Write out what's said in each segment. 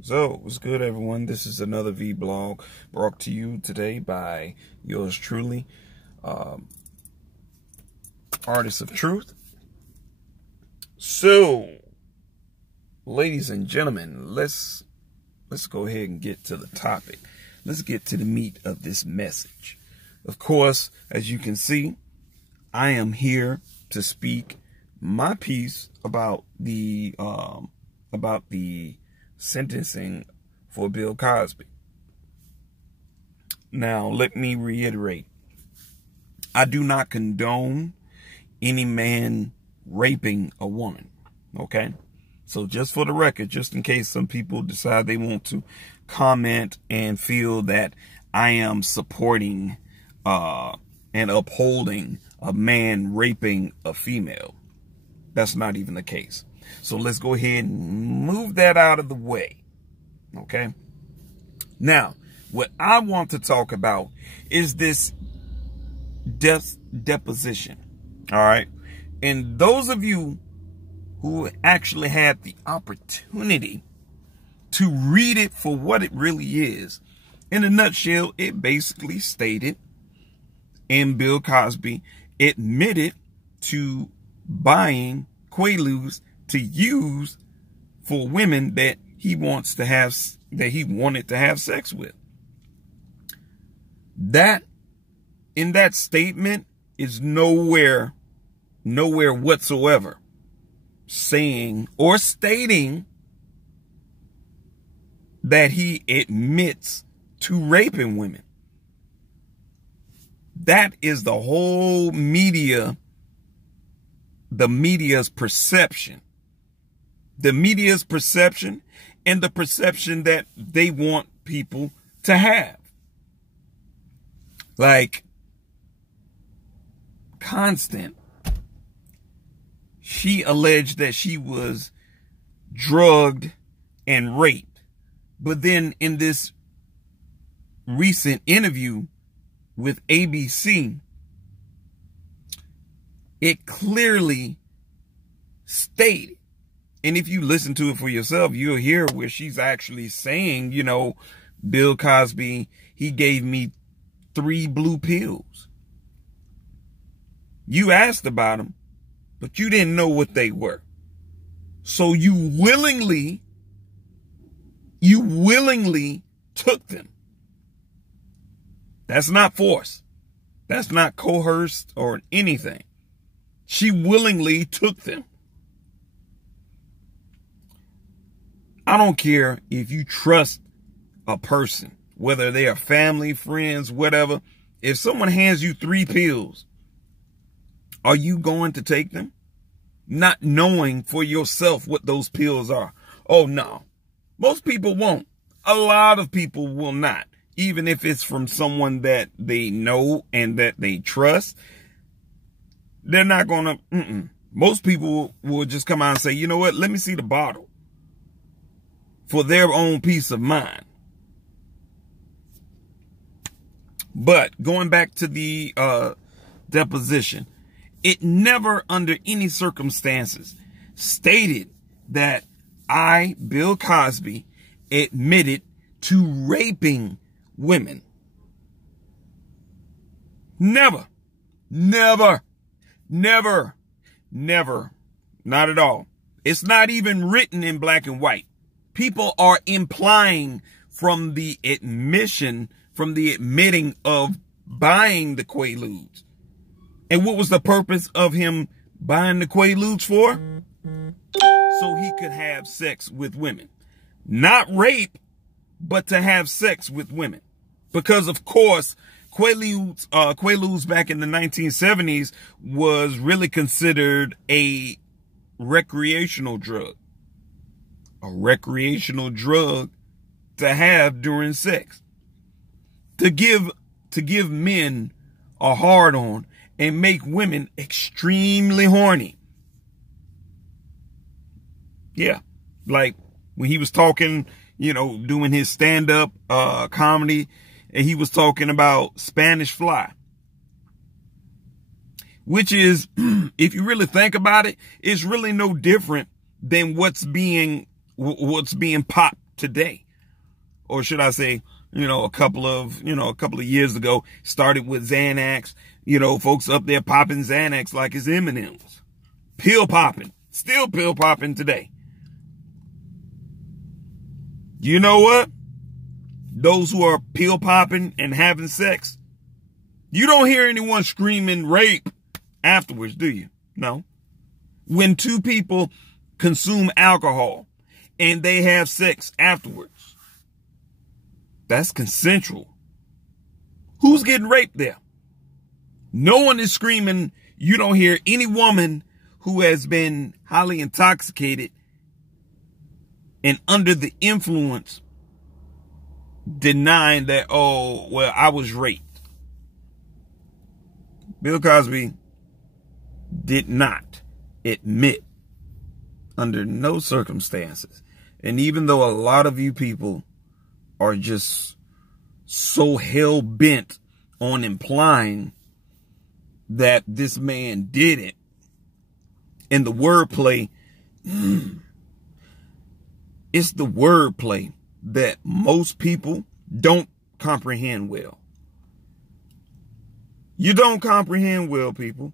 So, what's good, everyone? This is another vlog brought to you today by yours truly, Artist of Truth. So, ladies and gentlemen, let's go ahead and get to the topic. Let's get to the meat of this message. Of course, as you can see, I am here to speak my piece about the sentencing for Bill Cosby. Now, let me reiterate. I do not condone any man raping a woman. Okay? So just for the record, just in case some people decide they want to comment and feel that I am supporting and upholding a man raping a female. That's not even the case. So let's go ahead and move that out of the way. Okay. Now, what I want to talk about is this deposition. All right. And those of you who actually had the opportunity to read it for what it really is, in a nutshell, it basically stated, and Bill Cosby admitted to buying Quaaludes to use for women that he wanted to have sex with. That, in that statement, is nowhere whatsoever saying or stating that he admits to raping women. That is the whole media, the media's perception. The media's perception and the perception that they want people to have. Like, Constant, she alleged that she was drugged and raped. But then in this recent interview with ABC, it clearly stated, and if you listen to it for yourself, you'll hear where she's actually saying, you know, Bill Cosby, he gave me 3 blue pills. You asked about them, but you didn't know what they were. So you willingly took them. That's not force. That's not coerced or anything. She willingly took them. I don't care if you trust a person, whether they are family, friends, whatever. If someone hands you 3 pills, are you going to take them? Not knowing for yourself what those pills are. Oh, no. Most people won't. A lot of people will not. Even if it's from someone that they know and that they trust, they're not going to. Most people will just come out and say, you know what, let me see the bottle, for their own peace of mind. But going back to the deposition, it never under any circumstances stated that I, Bill Cosby, admitted to raping women. Never. Never. Never. Never. Not at all. It's not even written in black and white. People are implying from the admitting of buying the Quaaludes. And what was the purpose of him buying the Quaaludes for? So he could have sex with women. Not rape, but to have sex with women. Because, of course, Quaaludes back in the 1970s was really considered a recreational drug. A recreational drug to have during sex. To give men a hard on and make women extremely horny. Yeah. Like when he was talking, you know, doing his stand-up comedy, and he was talking about Spanish Fly. Which is, if you really think about it, it's really no different than what's being popped today. Or should I say, a couple of years ago, started with Xanax, folks up there popping Xanax like it's M&M's. Pill popping. Still pill popping today. You know what? Those who are pill popping and having sex, you don't hear anyone screaming rape afterwards, do you? No. When two people consume alcohol and they have sex afterwards, that's consensual. Who's getting raped there? No one is screaming. You don't hear any woman who has been highly intoxicated and under the influence denying that, oh, well, I was raped. Bill Cosby did not admit under no circumstances. And even though a lot of you people are just so hell-bent on implying that this man did it, and the wordplay, it's the wordplay that most people don't comprehend well. You don't comprehend well, people.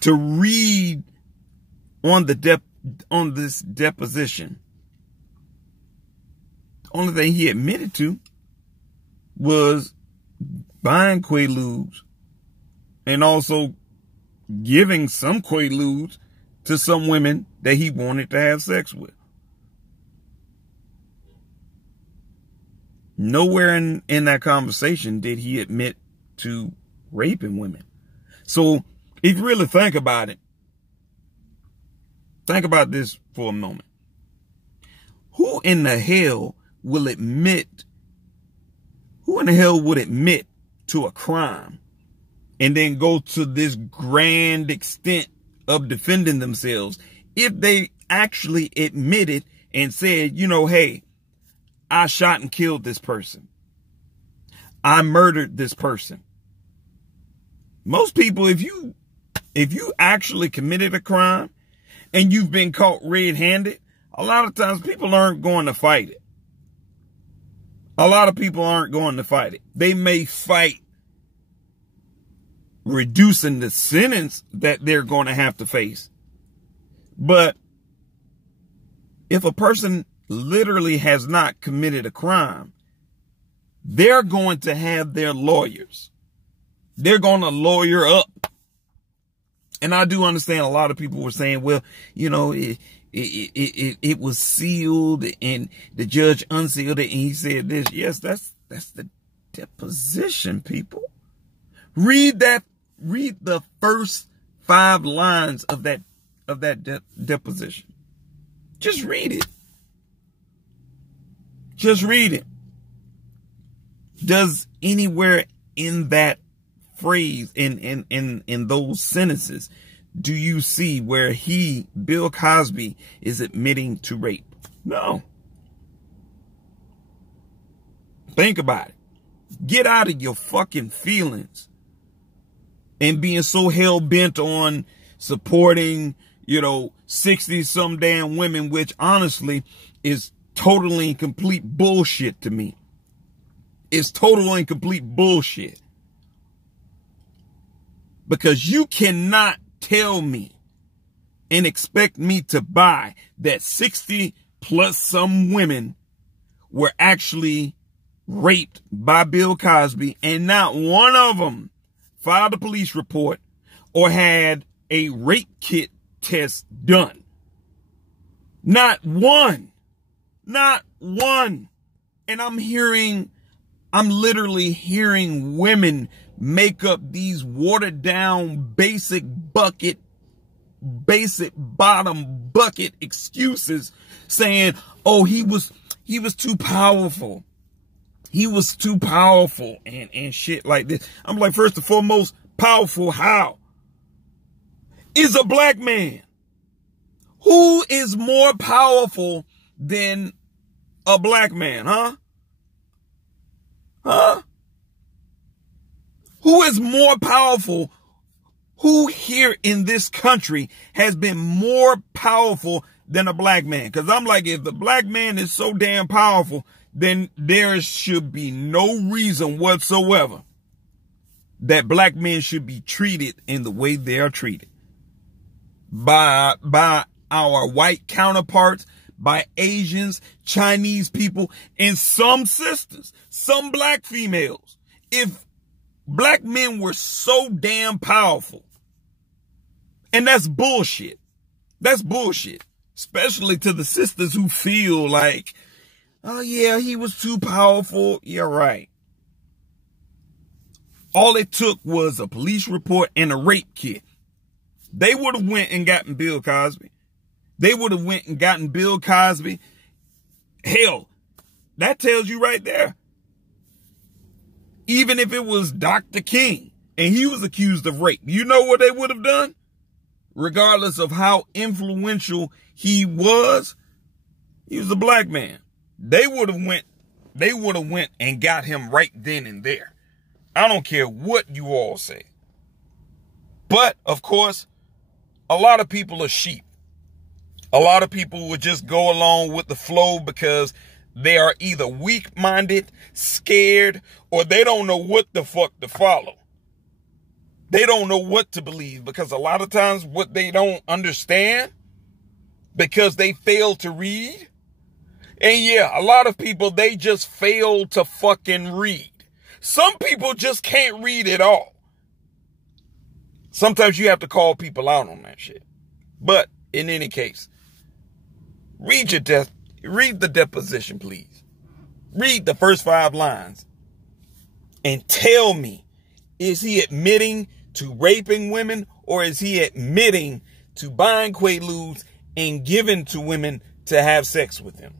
To read on this deposition, the only thing he admitted to was buying Quaaludes and also giving some Quaaludes to some women that he wanted to have sex with. Nowhere in that conversation did he admit to raping women. So if you really think about it, think about this for a moment. Who in the hell would admit to a crime and then go to this grand extent of defending themselves if they actually admitted and said, hey, I shot and killed this person. I murdered this person. Most people, if you actually committed a crime and you've been caught red-handed, a lot of times people aren't going to fight it. A lot of people aren't going to fight it. They may fight reducing the sentence that they're going to have to face. But if a person literally has not committed a crime, they're going to have their lawyers. They're going to lawyer up. And I do understand a lot of people were saying, well, it was sealed and the judge unsealed it and he said this. Yes, that's the deposition, people. Read the first 5 lines of that deposition. Just read it. Just read it. Does anywhere in that phrase, in those sentences, do you see where Bill Cosby, is admitting to rape? No. Think about it. Get out of your fucking feelings and being so hell-bent on supporting, 60-some damn women, which honestly is totally and complete bullshit to me. It's total and complete bullshit. Because you cannot tell me and expect me to buy that 60 plus some women were actually raped by Bill Cosby and not one of them filed a police report or had a rape kit test done. Not one. Not one. And I'm literally hearing women make up these watered down basic bottom bucket excuses saying, oh, he was too powerful. He was too powerful and shit like this. I'm like, first and foremost, powerful how? Is a black man. Who is more powerful than a black man, huh? Huh? Who is more powerful? Who here in this country has been more powerful than a black man. Because I'm like, if the black man is so damn powerful, then there should be no reason whatsoever that black men should be treated in the way they are treated by our white counterparts, by Asians, Chinese people, and some sisters, some black females. If black men were so damn powerful, and that's bullshit. That's bullshit. Especially to the sisters who feel like, oh yeah, he was too powerful. You're right. All it took was a police report and a rape kit. They would have went and gotten Bill Cosby. They would have went and gotten Bill Cosby. Hell, that tells you right there. Even if it was Dr. King and he was accused of rape, you know what they would have done? Regardless of how influential he was a black man. They would have went and got him right then and there. I don't care what you all say. But, of course, a lot of people are sheep. A lot of people would just go along with the flow because they are either weak-minded, scared, or they don't know what the fuck to follow. They don't know what to believe because a lot of times what they don't understand because they fail to read. And yeah, a lot of people, they just fail to fucking read. Some people just can't read at all. Sometimes you have to call people out on that shit. But in any case, read the deposition, please. Read the first 5 lines and tell me, is he admitting to raping women or is he admitting to buying Quaaludes and giving to women to have sex with him?